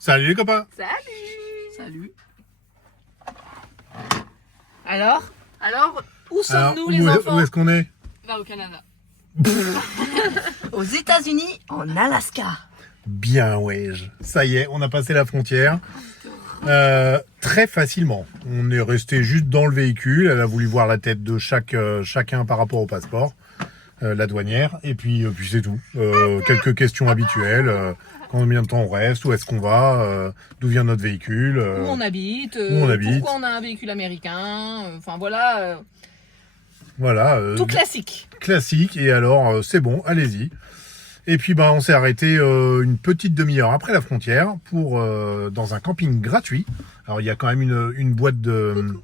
Salut les copains. Salut. Alors, où sommes-nous les enfants? Où est-ce qu'on est? Au Canada. Aux États-Unis, en Alaska. Bien, ouais. Ça y est, on a passé la frontière. Très facilement. On est resté juste dans le véhicule. Elle a voulu voir la tête de chacun par rapport au passeport, la douanière. Et puis c'est tout. Quelques questions habituelles. Combien de temps on reste? Où est-ce qu'on va? D'où vient notre véhicule? Où on habite? Pourquoi on a un véhicule américain? Enfin voilà. Voilà. Tout classique. Classique. Et alors, c'est bon, allez-y. Et puis on s'est arrêté une petite demi-heure après la frontière pour dans un camping gratuit. Alors il y a quand même une boîte de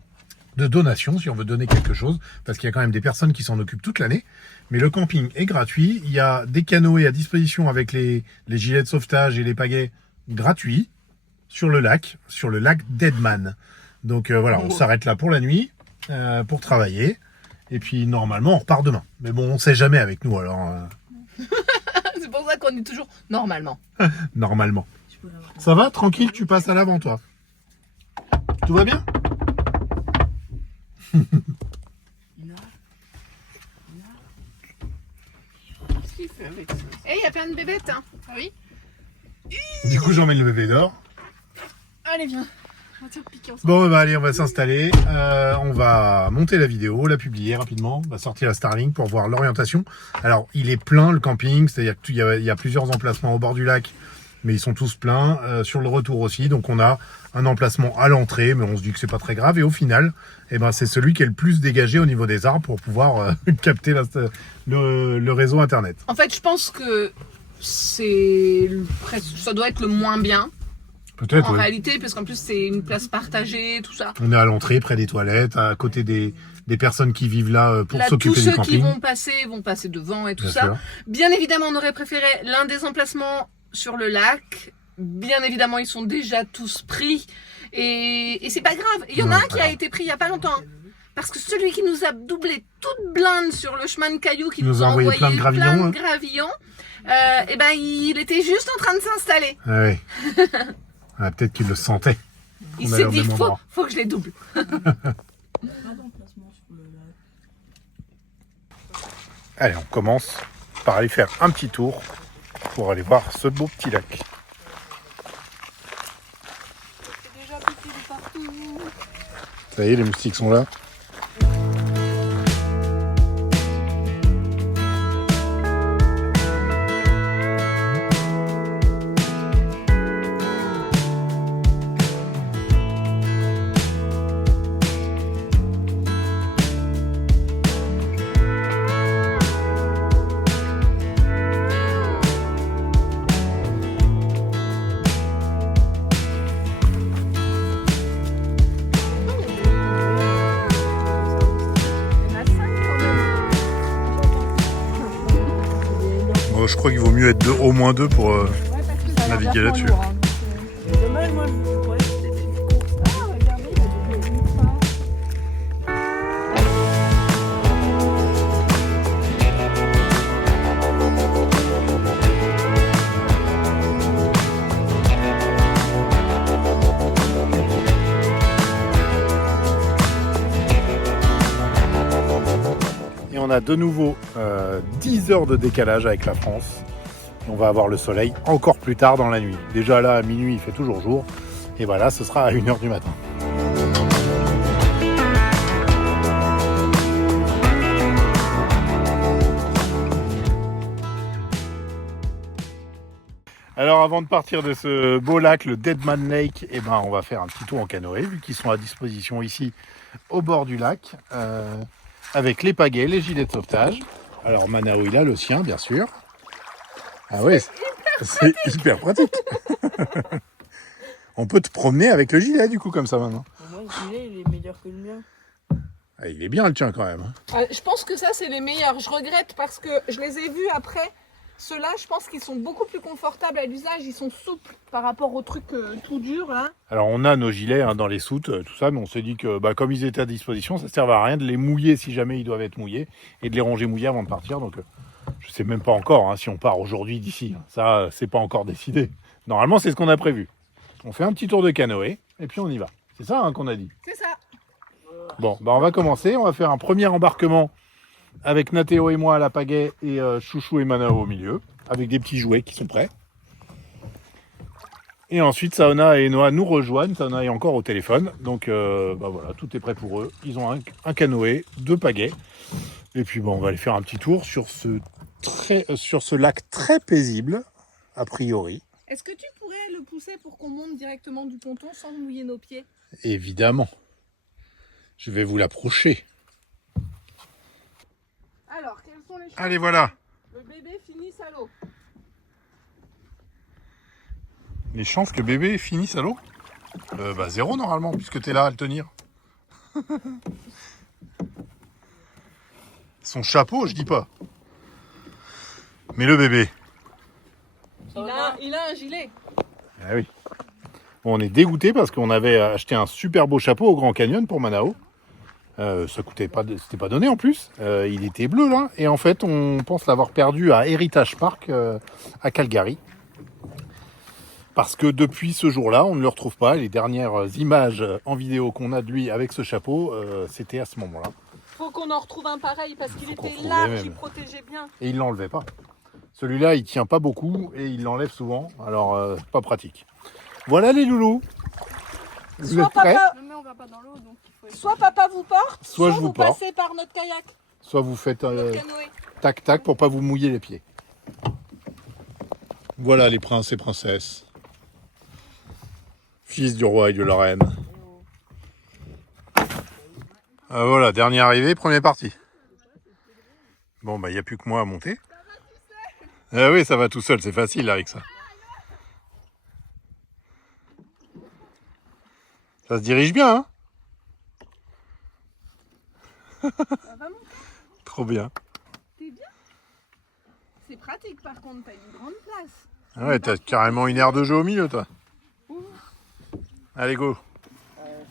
donation si on veut donner quelque chose, parce qu'il y a quand même des personnes qui s'en occupent toute l'année. Mais le camping est gratuit. Il y a des canoës à disposition avec les gilets de sauvetage et les pagaies gratuits sur le lac Deadman. Donc voilà, on s'arrête là pour la nuit, pour travailler. Et puis normalement on repart demain. Mais bon, on sait jamais avec nous alors. C'est pour ça qu'on est toujours normalement. Normalement. Ça va? Tranquille, tu passes à l'avant, toi. Tout va bien? Qu'est-ce qu'il fait avec ça? Il y a plein de bébêtes, hein. Ah oui? Du coup, j'emmène le bébé dehors. Allez, viens. On va te piquer ensemble. Bon, allez, on va s'installer. On va monter la vidéo, la publier rapidement. On va sortir la Starlink pour voir l'orientation. Alors, il est plein, le camping. C'est-à-dire qu'il y a plusieurs emplacements au bord du lac, mais ils sont tous pleins. Sur le retour aussi. Donc, on a un emplacement à l'entrée, mais on se dit que c'est pas très grave. Et au final, c'est celui qui est le plus dégagé au niveau des arbres pour pouvoir capter le réseau Internet. En fait, je pense que ça doit être le moins bien. Peut-être, en oui. réalité, parce qu'en plus c'est une place partagée, tout ça. On est à l'entrée, près des toilettes, à côté des personnes qui vivent là pour s'occuper du camping. Tous ceux qui vont passer devant et tout ça. Sûr. Bien évidemment, on aurait préféré l'un des emplacements sur le lac. Bien évidemment, ils sont déjà tous pris. Et c'est pas grave. Il y en a un qui a été pris il y a pas longtemps. Parce que celui qui nous a doublé toute blinde sur le chemin de cailloux, qui nous a envoyé plein de gravillons, il était juste en train de s'installer. Ah oui. Ah, peut-être qu'il le sentait. Il s'est dit, faut que je les double. Allez, on commence par aller faire un petit tour pour aller voir ce beau petit lac. C'est déjà piqué de partout. Ça y est, les moustiques sont là. Je crois qu'il vaut mieux être au moins deux pour naviguer là-dessus. Dommage, moi, je pourrais c'était des courses. Ah, regardez, il y a des Et on a de nouveau 10 heures de décalage avec la France. On va avoir le soleil encore plus tard dans la nuit. Déjà là, à minuit, il fait toujours jour. Et voilà, ce sera à 1h du matin. Alors avant de partir de ce beau lac, le Deadman Lake, on va faire un petit tour en canoë, vu qu'ils sont à disposition ici au bord du lac, avec les pagaies, les gilets de sauvetage. Alors Manao, il a le sien, bien sûr. Ah oui, c'est hyper pratique. On peut te promener avec le gilet du coup comme ça maintenant. Moi, le gilet, il est meilleur que le mien. Ah, il est bien le tien quand même. Je pense que ça c'est les meilleurs. Je regrette parce que je les ai vus après. Ceux-là, je pense qu'ils sont beaucoup plus confortables à l'usage. Ils sont souples par rapport aux trucs tout durs là. Alors on a nos gilets dans les soutes, tout ça, mais on s'est dit que comme ils étaient à disposition, ça ne servait à rien de les mouiller si jamais ils doivent être mouillés et de les ranger mouillés avant de partir. Donc je ne sais même pas encore si on part aujourd'hui d'ici. Ça, c'est pas encore décidé. Normalement, c'est ce qu'on a prévu. On fait un petit tour de canoë et puis on y va. C'est ça hein, qu'on a dit. C'est ça. Bon, bah on va commencer. On va faire un premier embarquement avec Nathéo et moi à la pagaie et Chouchou et Manao au milieu, avec des petits jouets qui sont prêts. Et ensuite, Saona et Noah nous rejoignent. Saona est encore au téléphone. Donc, bah voilà, tout est prêt pour eux. Ils ont un canoë, 2 pagaies. Et puis, bon, on va aller faire un petit tour sur ce lac très paisible, a priori. Est-ce que tu pourrais le pousser pour qu'on monte directement du ponton sans mouiller nos pieds? Évidemment. Je vais vous l'approcher. Alors, quelles sont les chances Allez, voilà. que le bébé finisse à l'eau? Les chances que bébé finisse à l'eau bah 0 normalement, puisque tu es là à le tenir. Son chapeau, je dis pas. Mais le bébé. Il a un gilet. Ah oui. Bon, on est dégoûté parce qu'on avait acheté un super beau chapeau au Grand Canyon pour Manao. Ça coûtait pas, c'était pas donné en plus. Il était bleu là. Et en fait, on pense l'avoir perdu à Heritage Park à Calgary. Parce que depuis ce jour-là, on ne le retrouve pas. Les dernières images en vidéo qu'on a de lui avec ce chapeau, c'était à ce moment-là. Faut qu'on en retrouve un pareil parce qu'il qu'on était retrouve large, les mêmes. il protégeait bien. Et il l'enlevait pas. Celui-là, il tient pas beaucoup et il l'enlève souvent. Alors, pas pratique. Voilà les loulous. Vous êtes prêts? Papa, Non mais on va pas dans l'eau donc il faut... soit papa vous porte, Soit je vous vous porte. passez par notre kayak, Soit vous faites notre canoë. tac tac pour pas vous mouiller les pieds. Voilà les princes et princesses. Fils du roi et de la reine. Voilà, dernière arrivée, première partie. Bon, bah, il n'y a plus que moi à monter. Ah oui, ça va tout seul, c'est facile avec ça. Ça se dirige bien, hein? Ça va monter, Trop bien. t'es bien. C'est pratique par contre, t'as une grande place. Ah ouais, t'as carrément une aire de jeu au milieu, toi. Allez, go.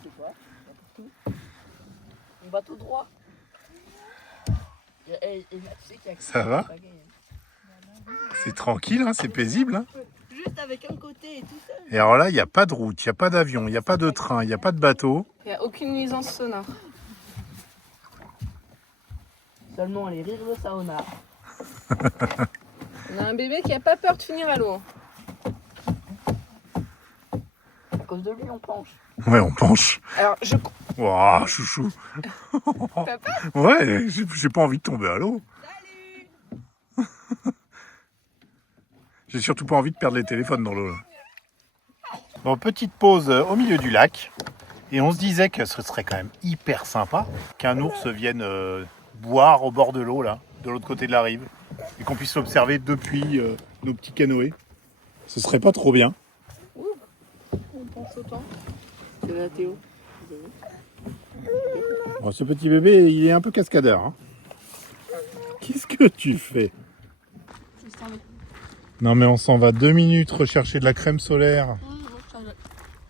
C'est quoi? On va tout droit. Et là, tu sais qu'il y a Ça va? C'est tranquille, hein, c'est paisible. Hein. juste avec un côté et tout seul. Et alors là, il n'y a pas de route, il n'y a pas d'avion, il n'y a pas de train, il n'y a pas de bateau. Il n'y a aucune nuisance sonore. Seulement les rires de sauna. On a un bébé qui n'a pas peur de finir à l'eau. À cause de lui, on penche. Ouais, on penche. Alors, je... Waouh, chouchou. Papa? Ouais, j'ai pas envie de tomber à l'eau. Salut! J'ai surtout pas envie de perdre les téléphones dans l'eau. Bon, petite pause au milieu du lac. Et on se disait que ce serait quand même hyper sympa qu'un ours vienne boire au bord de l'eau, là, de l'autre côté de la rive. Et qu'on puisse l'observer depuis nos petits canoës. Ce serait pas trop bien. On pense autant. C'est la Théo. Bon, ce petit bébé, il est un peu cascadeur. Hein. Qu'est-ce que tu fais? Non mais on s'en va 2 minutes rechercher de la crème solaire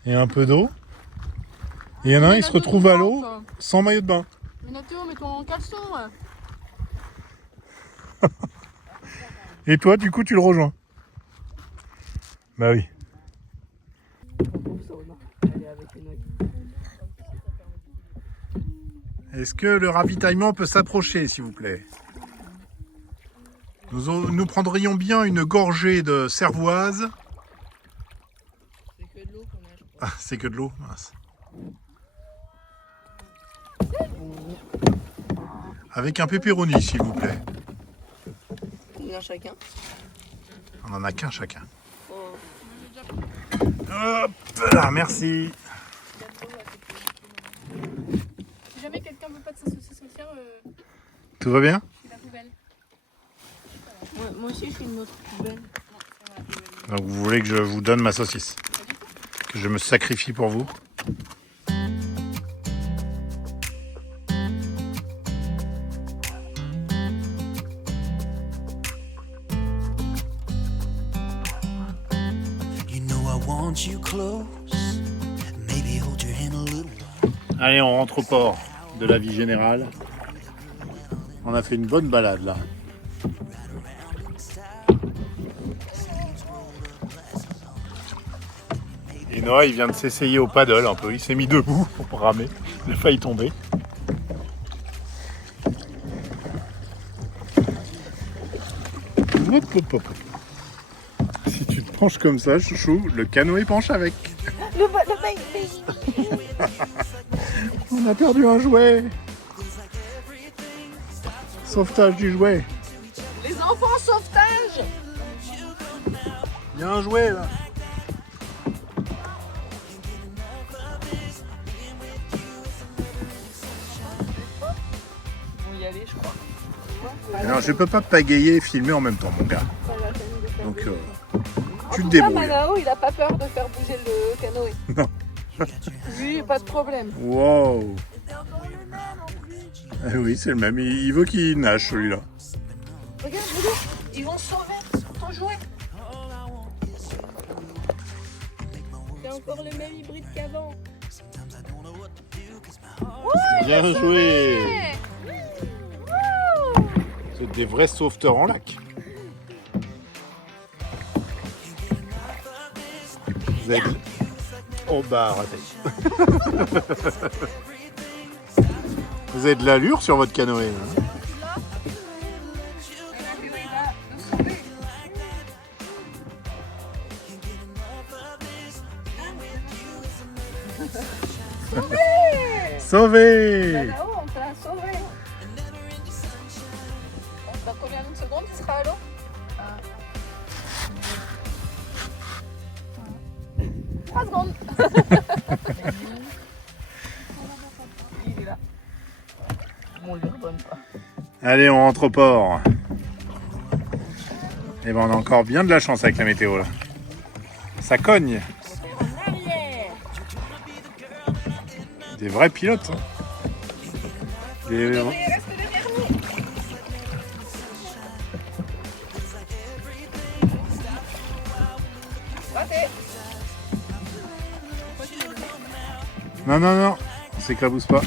et un peu d'eau. Et il y en a un, il se retrouve à l'eau sans maillot de bain. Mais Nathéo, mets-toi en caleçon. Et toi, du coup, tu le rejoins? Bah oui. Elle est avec une autre. Est-ce que le ravitaillement peut s'approcher, s'il vous plaît? Nous prendrions bien une gorgée de cervoise. C'est que de l'eau qu'on a, je crois. Ah, c'est que de l'eau, mince. Avec un pepperoni, s'il vous plaît. Combien chacun? On en a qu'un chacun. Oh. Hop là, merci. Si jamais quelqu'un veut pas de sa saucisse entière, Tout va bien? c'est la poubelle. Moi aussi, je suis une autre poubelle. Donc vous voulez que je vous donne ma saucisse? Que je me sacrifie pour vous? You know I want you close. Maybe hold your hand a little. Allez, on rentre au port de la vie générale. On a fait une bonne balade là. Et Noah, il vient de s'essayer au paddle un peu. Il s'est mis debout pour ramer. Il a failli tomber. Hop, hop, hop. Si tu te penches comme ça, chouchou, le canoë penche avec. Le baby. On a perdu un jouet. Sauvetage du jouet. Les enfants, sauvetage! Il y a un jouet là. On y aller, je crois. Alors je peux pas pagayer et filmer en même temps, mon gars. Pas la peine de faire Donc bouger. tu te En tout cas, débrouilles. Manao, il a pas peur de faire bouger le canoë. Non. Lui, pas de problème. Wow. Ah oui, c'est le même. Il veut qu'il nage celui-là. Regarde, ils vont sauver ton jouet. C'est encore le même hybride qu'avant. Bien joué. C'est des vrais sauveteurs en lac. Vous avez... Oh bah arrêtez. Vous avez de l'allure sur votre canoë. Hein. Sauvé. Là-haut, on peut la sauver. Dans combien de secondes tu seras à l'eau? 3 secondes. Il est là. Bon, on lui redonne pas. Allez, on rentre au port. Et ben on a encore bien de la chance avec la météo là. Ça cogne. En arrière. Des vrais pilotes. Hein. Des... Il reste le dernier. Raté. Non, non, non. On s'éclabousse pas.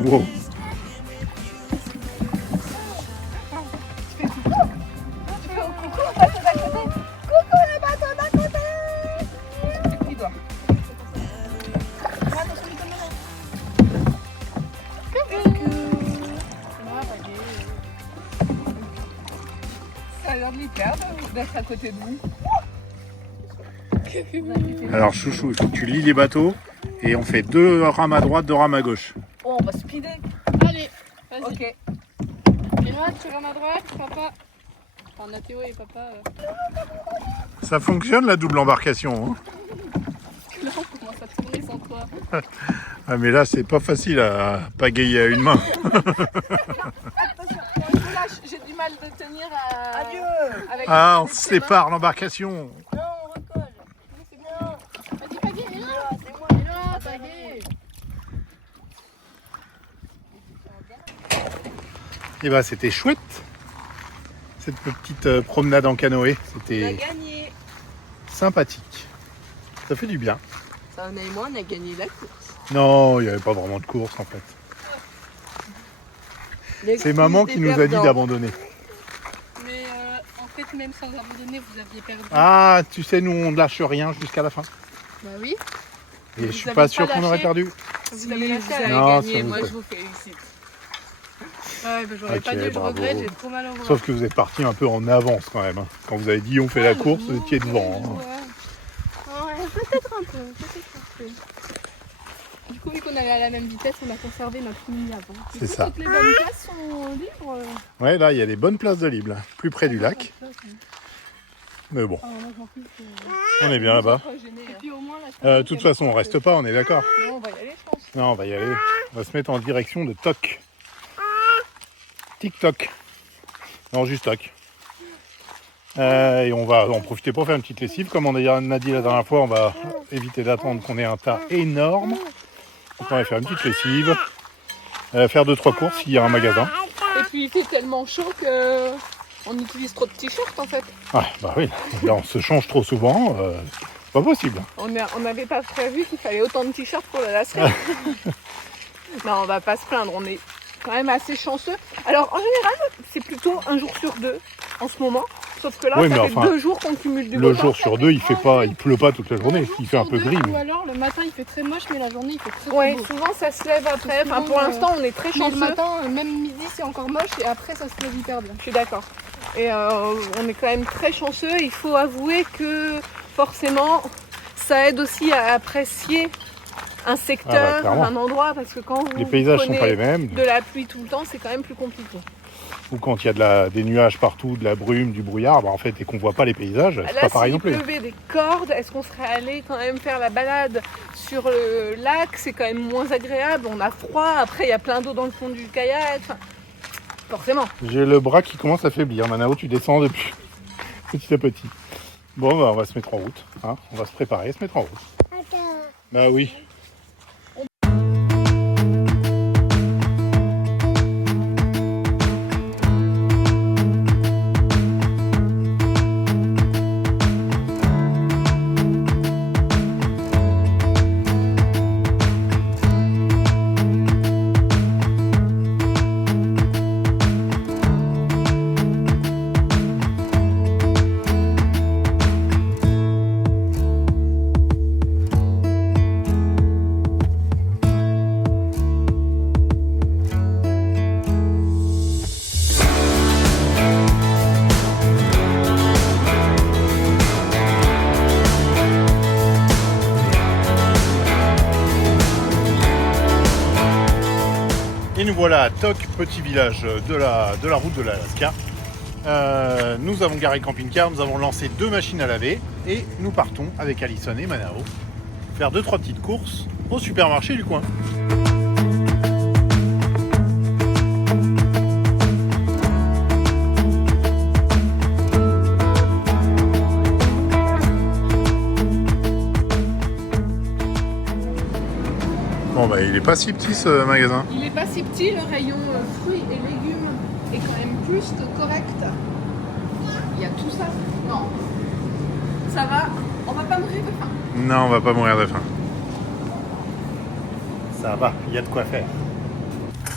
Wow. Tu fais un coucou au bateau d'à côté. Coucou le bateau d'à côté. Il doit. Attention, il tombe coucou. Ça a l'air de lui perdre d'être à côté de vous. Alors chouchou, il faut que tu lis les bateaux et on fait 2 rames à droite, 2 rames à gauche. Oh, on va speeder. Allez, vas-y. Ok. Pirate, tu rames à droite, papa. Enfin, Nathéo et papa. Ça fonctionne la double embarcation. Hein. Là, on commence à tourner sans toi. Ah mais là c'est pas facile à pagayer à une main. Attention, quand je vous lâche, j'ai du mal de tenir à... Adieu. Avec Ah, on avec se ses mains. sépare l'embarcation. Non, on recolle. Oui, c'est bien. Vas-y, Pagay, il est là. C'est moi. Il est là, Pagay. Et bah c'était chouette cette petite promenade en canoë. On a C'était gagné. sympathique. Ça fait du bien. Ça, on et moi, on a gagné la course. Non, il n'y avait pas vraiment de course en fait. C'est maman qui nous a dit d'abandonner. Mais en fait, même sans abandonner, vous aviez perdu. Ah, tu sais, nous on ne lâche rien jusqu'à la fin. Bah oui. Et Vous je suis avez pas pas sûr qu'on aurait lâché perdu. Vous avez lâché, vous elle avez Non, a ça gagné. vous Moi, fait. je vous félicite. Ouais, bah j'aurais Ok, pas dû, je bravo. regrette, j'ai trop mal au bras. Sauf que vous êtes parti un peu en avance quand même. Hein. Quand vous avez dit on fait la course, vous étiez devant. Hein. Ouais, peut-être un peu, Du coup, vu qu'on allait à la même vitesse, on a conservé notre mini avant. Du C'est coup, ça. toutes les bonnes places sont libres. Ouais, là il y a des bonnes places de libre, là, plus près du lac. Mais bon, Ah, moi, j'en prie, on est bien là-bas. Et puis au moins, là, De toute façon, on reste pas, on est d'accord. Non, on va y aller, je pense. Non, on va y aller. On va se mettre en direction de Toc. TikTok. Non, juste Toc. Et on va en profiter pour faire une petite lessive. Comme on a dit la dernière fois, on va éviter d'attendre qu'on ait un tas énorme. Donc on va faire une petite lessive. Faire 2-3 courses s'il y a un magasin. Et puis, il fait tellement chaud que on utilise trop de t-shirts en fait. Ouais, bah oui, là on se change trop souvent. C'est pas possible. On n'avait pas prévu qu'il fallait autant de t-shirts pour la lasserie. Non, on va pas se plaindre, on est quand même assez chanceux. Alors en général, c'est plutôt un jour sur 2 en ce moment Sauf que là, Oui, ça mais fait enfin, 2 jours qu'on cumule du beau Le temps. jour sur deux, il pleut pas toute la journée. Il fait un peu gris. Ou alors le matin il fait très moche, mais la journée il fait très Ouais, beau. souvent ça se lève après. Souvent, Enfin, pour l'instant, on est très Mais le chanceux. matin, même midi c'est encore moche et après ça se lève hyper bien. Je suis d'accord. Et on est quand même très chanceux. Il faut avouer que forcément, ça aide aussi à apprécier un secteur, clairement. un endroit, parce que quand vous Les paysages sont prenez pas les mêmes. de la pluie tout le temps, c'est quand même plus compliqué. Ou quand il y a des nuages partout, de la brume, du brouillard, bah en fait, et qu'on voit pas les paysages, c'est Là, pas pareil s'il non plus. pleuvait des cordes, est-ce qu'on serait allé quand même faire la balade sur le lac? C'est quand même moins agréable, on a froid, après il y a plein d'eau dans le fond du kayak, enfin, forcément. J'ai le bras qui commence à faiblir. Manao, tu descends depuis petit à petit. Bon, bah, on va se mettre en route. Hein. On va se préparer, se mettre en route. Bah oui. Et nous voilà à Tok, petit village de la route de l'Alaska. Nous avons garé le camping-car, nous avons lancé 2 machines à laver et nous partons avec Alison et Manao faire 2-3 petites courses au supermarché du coin. Bon bah il est pas si petit ce magasin. Il est pas si petit, le rayon fruits et légumes est quand même plus que correct. Il y a tout ça. Non, ça va, on va pas mourir de faim. Non, on va pas mourir de faim. Ça va, il y a de quoi faire.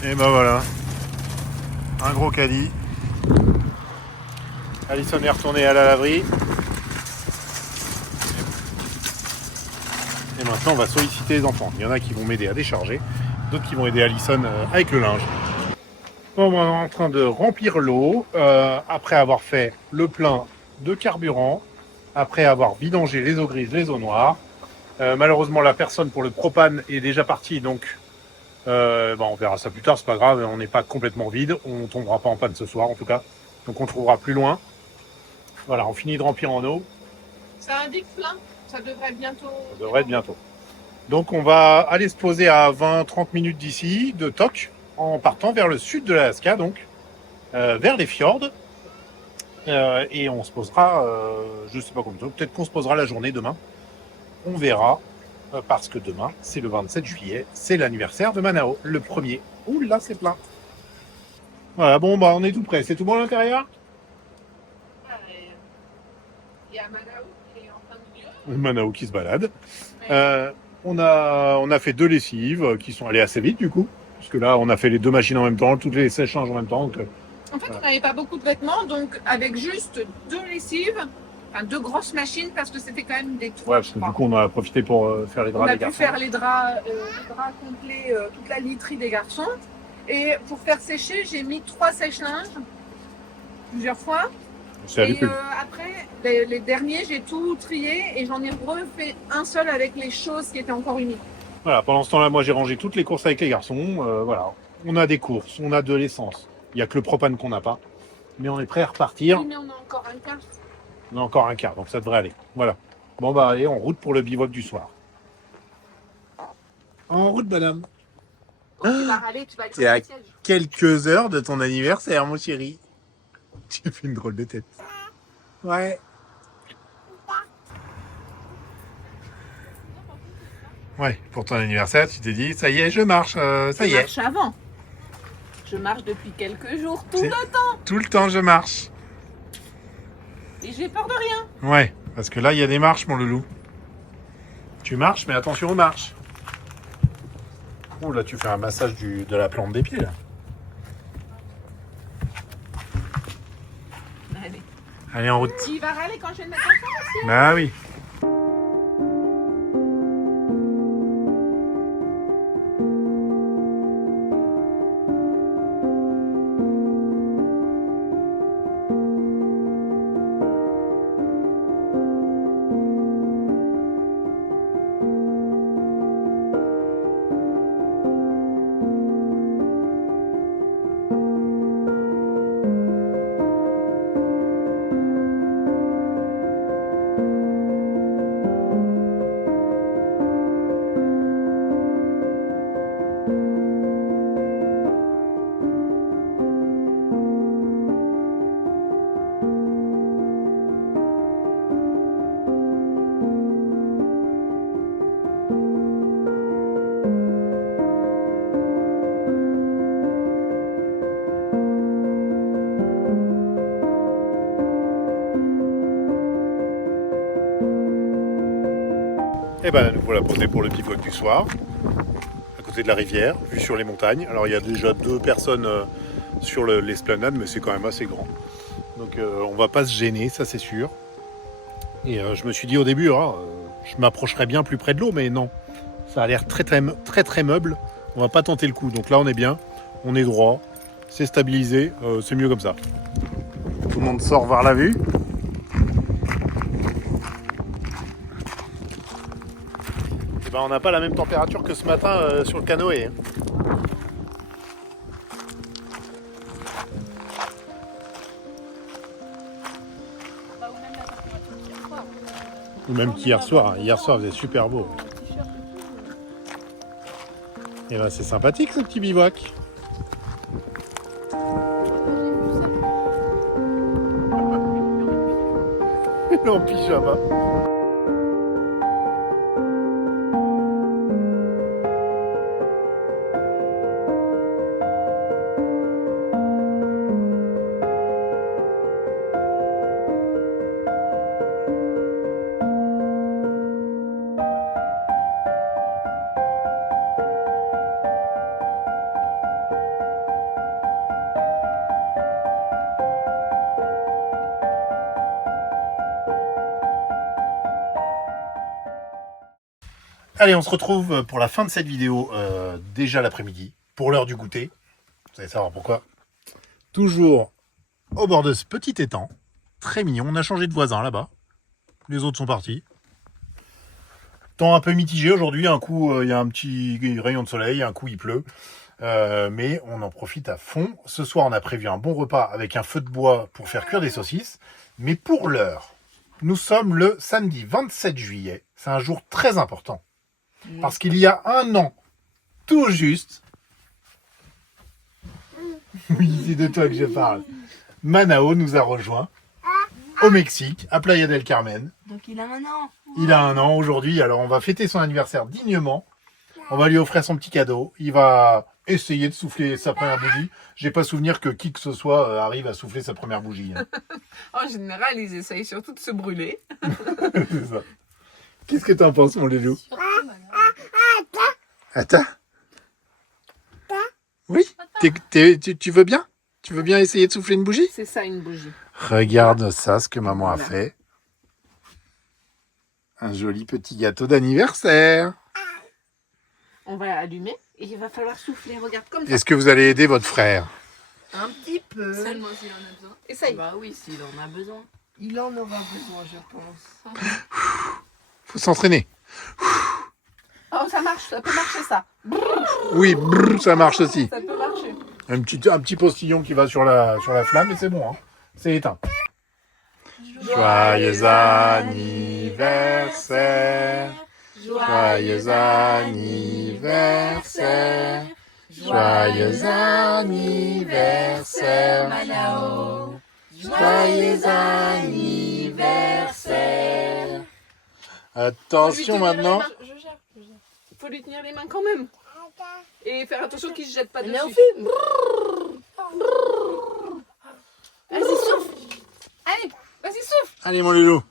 Et ben voilà, un gros caddie. Alison est retournée à la laverie. Et maintenant, on va solliciter les enfants. Il y en a qui vont m'aider à décharger, d'autres qui vont aider Alison avec le linge. Bon, on est en train de remplir l'eau après avoir fait le plein de carburant, après avoir vidangé les eaux grises, les eaux noires. Malheureusement, la personne pour le propane est déjà partie, donc on verra ça plus tard, c'est pas grave, on n'est pas complètement vide, on tombera pas en panne ce soir en tout cas, donc on trouvera plus loin. Voilà, on finit de remplir en eau, Ça indique plein, ça devrait bientôt. ça devrait être bientôt. Donc on va aller se poser à 20-30 minutes d'ici, de Tok, en partant vers le sud de l'Alaska, donc vers les fjords. Et on se posera, je sais pas combien de temps, peut-être qu'on se posera la journée demain. On verra, parce que demain, c'est le 27 juillet, c'est l'anniversaire de Manao, le premier. Ouh là, c'est plein. Voilà, bon, bah on est tout prêt. C'est tout bon à l'intérieur? Il y a Manao qui est en train de dire. Manao qui se balade. On a fait 2 lessives qui sont allées assez vite du coup, puisque là, on a fait les 2 machines en même temps, toutes les sèches-linges en même temps. Donc, En fait, on n'avait pas beaucoup de vêtements, donc avec juste 2 lessives, enfin 2 grosses machines, parce que c'était quand même des 3. ouais, parce que du coup, on en a profité pour faire les on draps a des pu garçons. faire les draps complets, toute la literie des garçons. Et pour faire sécher, j'ai mis 3 sèche-linges plusieurs fois. C'est allé Et plus. après, les derniers, j'ai tout trié et j'en ai refait un seul avec les choses qui étaient encore humides. Voilà, pendant ce temps-là, moi, j'ai rangé toutes les courses avec les garçons. Voilà, on a des courses, on a de l'essence. Il n'y a que le propane qu'on n'a pas. Mais on est prêt à repartir. Oui, mais on a encore un quart. On a encore un quart, donc ça devrait aller. Voilà. Bon, bah, allez, en route pour le bivouac du soir. En route, madame. Quand tu vas râler, tu vas être C'est à au siège. quelques heures de ton anniversaire, mon chéri. Tu fais une drôle de tête. Ouais. Ouais, pour ton anniversaire, tu t'es dit, ça y est, je marche, ça y Je est. marche avant. Je marche depuis quelques jours, tout C'est- le temps. Tout le temps, je marche. Et j'ai peur de rien. Ouais, parce que là, il y a des marches, mon loulou. Tu marches, mais attention aux marches. Oh, là, tu fais un massage de la plante des pieds, là. Allez. Allez, en route. Il va râler quand je vais le mettre ensemble. Bah oui. Et ben nous voilà posés pour le bivouac du soir, à côté de la rivière, vue sur les montagnes. Alors il y a déjà 2 personnes sur l'esplanade, mais c'est quand même assez grand. Donc on va pas se gêner, ça c'est sûr. Et je me suis dit au début, je m'approcherais bien plus près de l'eau, mais non. Ça a l'air très meuble, on va pas tenter le coup. Donc là on est bien, on est droit, c'est stabilisé, c'est mieux comme ça. Tout le monde sort voir la vue. Et ben on n'a pas la même température que ce matin sur le canoë. Ou même qu'hier soir. Hier soir, il faisait super beau. Et ben c'est sympathique ce petit bivouac. Il est en pyjama. Allez, on se retrouve pour la fin de cette vidéo, déjà l'après-midi, pour l'heure du goûter. Vous allez savoir pourquoi. Toujours au bord de ce petit étang, très mignon. On a changé de voisin là-bas. Les autres sont partis. Temps un peu mitigé aujourd'hui. Un coup, il y a un petit rayon de soleil, un coup, il pleut. Mais on en profite à fond. Ce soir, on a prévu un bon repas avec un feu de bois pour faire cuire des saucisses. Mais pour l'heure, nous sommes le samedi 27 juillet. C'est un jour très important. Parce qu'il y a un an, tout juste, oui, c'est de toi que je parle, Manao nous a rejoints au Mexique, à Playa del Carmen. Donc il a 1 an. Il a 1 an aujourd'hui, alors on va fêter son anniversaire dignement. On va lui offrir son petit cadeau. Il va essayer de souffler sa première bougie. J'ai pas souvenir que qui que ce soit arrive à souffler sa première bougie. Hein. En général, ils essayent surtout de se brûler. C'est ça. Qu'est-ce que t'en penses, mon Lélou? Attends. Oui, tu veux bien? Tu veux bien essayer de souffler une bougie? C'est ça, une bougie. Regarde ça, ce que maman a fait. Un joli petit gâteau d'anniversaire. On va allumer et il va falloir souffler. Regarde comme ça. Est-ce que vous allez aider votre frère? Un petit peu. Seulement s'il en a besoin. Essaye. Bah oui, s'il en a besoin. Il en aura besoin, je pense. Faut s'entraîner. Oh, ça marche, ça peut marcher ça. Oui, brrr, ça marche aussi. Ça peut marcher. Un petit postillon qui va sur la flamme et c'est bon. Hein. C'est éteint. Joyeux anniversaire. Joyeux anniversaire. Joyeux anniversaire, Manao. Joyeux anniversaire. Attention maintenant. Je gère. Faut lui tenir les mains quand même. Et faire attention qu'il se jette pas dessus. Vas-y, souffle. Allez, vas-y, souffle. Allez, mon Lélou.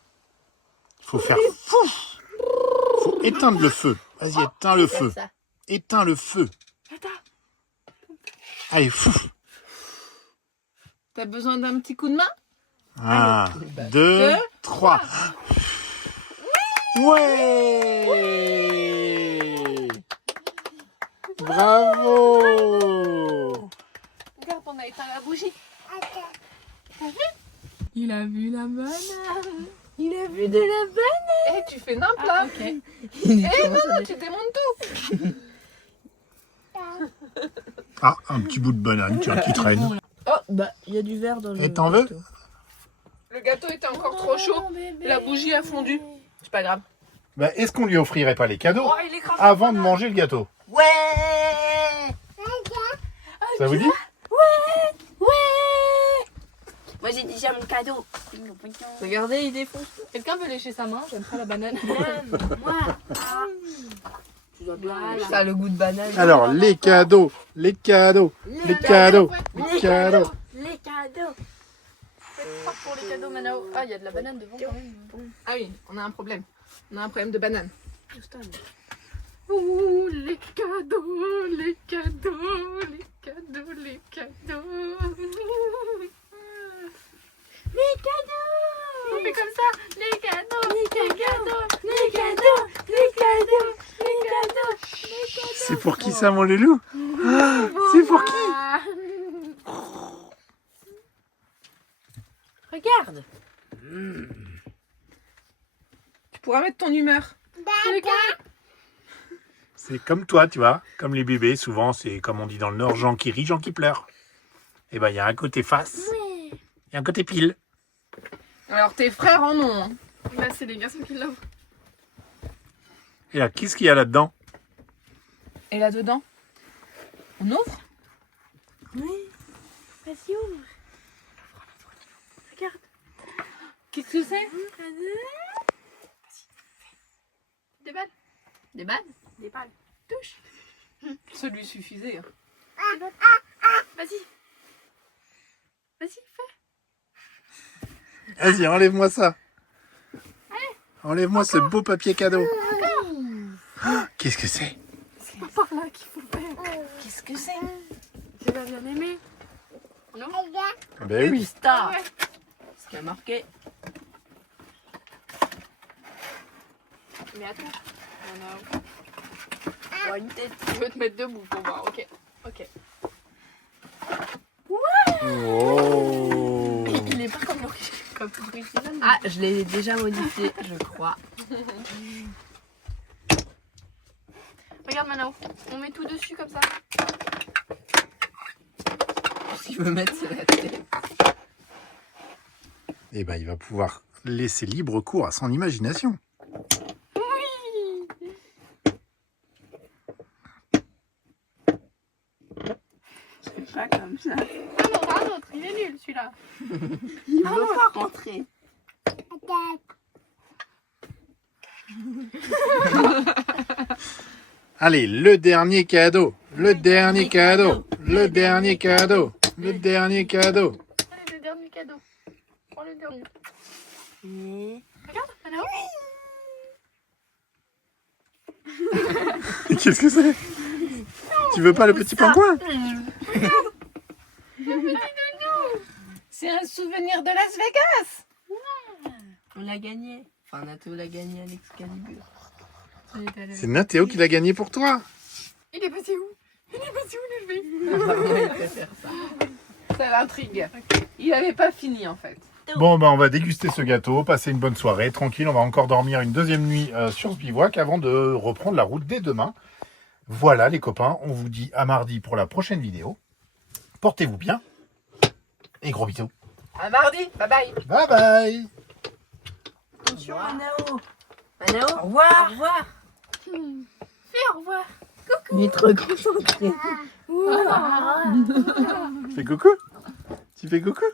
Il faut faire fouf. Il faut éteindre le feu. Vas-y, éteins le feu. Éteins le feu. Allez, fouf. T'as besoin d'un petit coup de main? 1, 2, 3. Ouais. Bravo. Regarde, on a éteint la bougie. Il a vu la banane. Il a vu de la banane. Eh, tu fais n'importe là. Ok. Eh, non, tu démontes tout. Ah, un petit bout de banane, tiens, qui traîne. Oh, bah, il y a du verre dans le. Et t'en veux? Le gâteau était encore trop chaud. Et la bougie a fondu. C'est pas grave. Bah, est-ce qu'on lui offrirait pas les cadeaux Oh, il écrase. avant de manger le gâteau? Ouais. Ça vous dit? Moi, j'ai déjà mon cadeau. Regardez, il défonce. Quelqu'un veut lécher sa main? J'aime pas la banane. Moi. Tu dois bien. Ça a le goût de banane. Alors, les cadeaux, les cadeaux, les cadeaux, les cadeaux. Les cadeaux. Faites fort pour les cadeaux, Manao. Ah, il y a de la banane devant quand même. Ah oui, on a un problème. On a un problème de banane. Ouh, les cadeaux, les cadeaux, les cadeaux, les cadeaux. Les cadeaux. On fait comme ça. Les cadeaux, Les cadeaux. Les cadeaux. Les cadeaux. Les cadeaux. C'est pour qui ça, mon loulou? C'est pour qui? Regarde. Tu pourras mettre ton humeur. C'est comme toi, tu vois. Comme les bébés, souvent, c'est comme on dit dans le Nord, Jean qui rit, Jean qui pleure. Et ben, il y a un côté face et un côté pile. Alors, tes frères en ont. Hein. Bah, c'est les garçons qui l'ouvrent. Et là, qu'est-ce qu'il y a là-dedans? Et là-dedans, on ouvre? Vas-y, ouvre. Regarde. Qu'est-ce que c'est? Des balles. Des balles? Des balles. Touche. Ça lui suffisait. Vas-y. Vas-y, fais. Vas-y, enlève-moi ça. Enlève-moi ce beau papier cadeau. Ah, qu'est-ce que c'est? C'est pas par là qu'il faut faire. Qu'est-ce que c'est? Tu vas bien aimer. Non? Ben oui. Star. Ce qui a marqué. Mais attends. Oh, une tête. Je veux te mettre debout pour voir. Ok. Ok. Oh. Il est pas comme l'original. Ah, je l'ai déjà modifié, je crois. Regarde, Manao. On met tout dessus comme ça. Ce qu'il veut mettre, c'est la tête. Et ben, il va pouvoir laisser libre cours à son imagination. C'est pas comme ça. Ah non, pas un autre. Il est nul, celui-là. Il veut pas rentrer. Allez, le dernier cadeau. Le dernier cadeau. Le dernier cadeau. Le dernier cadeau. Allez, le dernier cadeau. Prends le dernier. Et... Regarde, Manao. Qu'est-ce que c'est? Tu veux pas le petit pingouin? C'est un souvenir de Las Vegas. On l'a gagné. Enfin, Nathéo l'a gagné à l'Excalibur. C'est Nathéo qui l'a gagné pour toi. Il est passé où? Il est passé où, le bébé? Il préfère ça. Ça l'intrigue. Il avait pas fini en fait. Bon, ben on va déguster ce gâteau, passer une bonne soirée, tranquille. On va encore dormir une deuxième nuit sur ce bivouac avant de reprendre la route dès demain. Voilà les copains, on vous dit à mardi pour la prochaine vidéo. Portez-vous bien et gros bisous. À mardi. Bye bye. Bye bye. Attention, Manao. Manao, au revoir. Au revoir. Fais au revoir. Il est trop concentré. Fais coucou. Tu fais coucou.